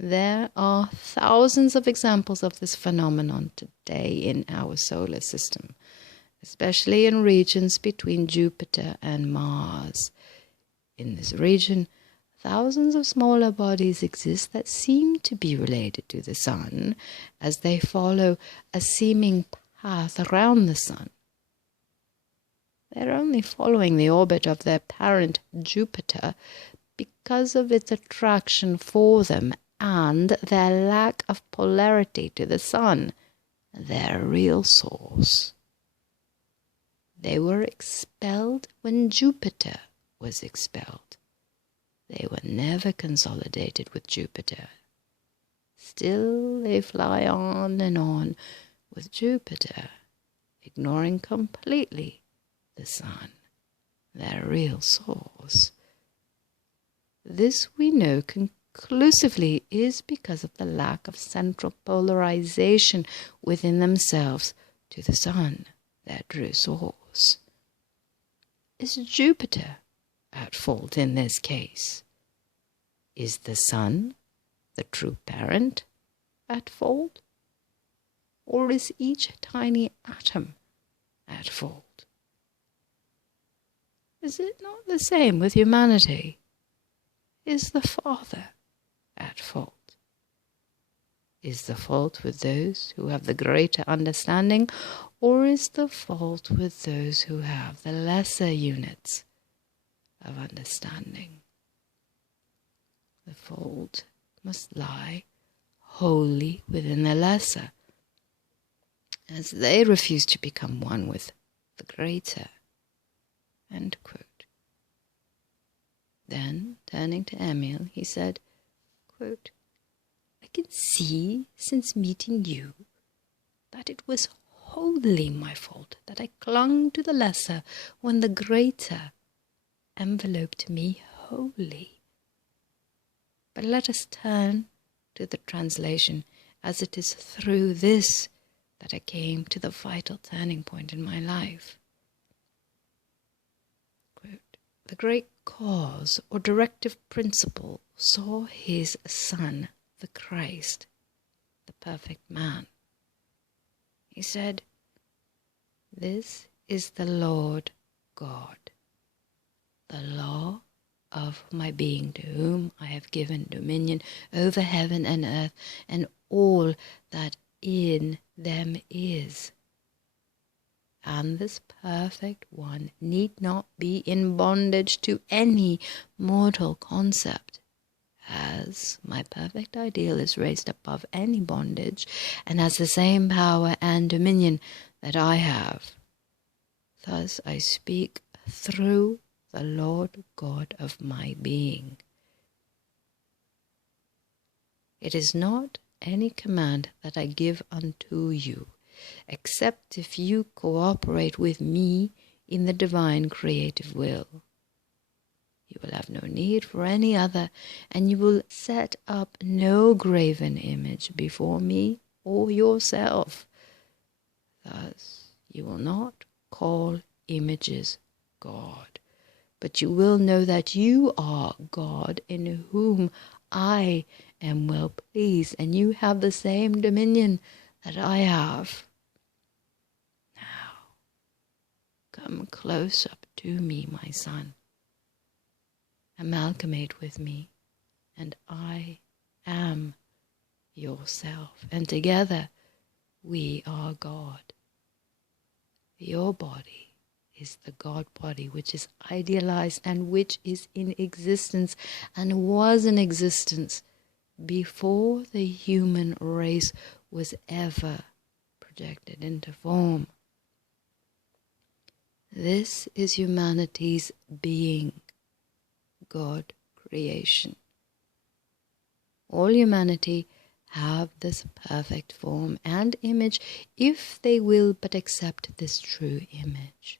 There are thousands of examples of this phenomenon today in our solar system, especially in regions between Jupiter and Mars. In this region, thousands of smaller bodies exist that seem to be related to the Sun, as they follow a seeming path around the Sun. They're only following the orbit of their parent Jupiter because of its attraction for them and their lack of polarity to the Sun, their real source. They were expelled when Jupiter was expelled. They were never consolidated with Jupiter. Still they fly on and on with Jupiter, ignoring completely the Sun, their real source. This we know conclusively is because of the lack of central polarization within themselves to the Sun, their true source. Is Jupiter at fault in this case? Is the Sun, the true parent, at fault? Or is each tiny atom at fault? Is it not the same with humanity? Is the Father at fault? Is the fault with those who have the greater understanding, or is the fault with those who have the lesser units of understanding? The fault must lie wholly within the lesser, as they refuse to become one with the greater. End quote. Then, turning to Emil, he said, quote, I can see, since meeting you, that it was wholly my fault that I clung to the lesser when the greater enveloped me wholly. But let us turn to the translation, as it is through this that I came to the vital turning point in my life. Quote, the great cause or directive principle saw his Son, the Christ, the perfect man. He said, this is the Lord God, the law of my being, to whom I have given dominion over heaven and earth and all that in them is. And this perfect one need not be in bondage to any mortal concept, as my perfect ideal is raised above any bondage and has the same power and dominion that I have. Thus I speak through the Lord God of my being. It is not any command that I give unto you, except if you cooperate with me in the divine creative will. You will have no need for any other, and you will set up no graven image before me or yourself. Thus you will not call images God, but you will know that you are God, in whom I am well pleased, and you have the same dominion that I have. Now, come close up to me, my son. Amalgamate with me, and I am yourself, and together we are God. Your body is the God body, which is idealized and which is in existence and was in existence before the human race was ever projected into form. This is humanity's being, God creation. All humanity have this perfect form and image if they will but accept this true image.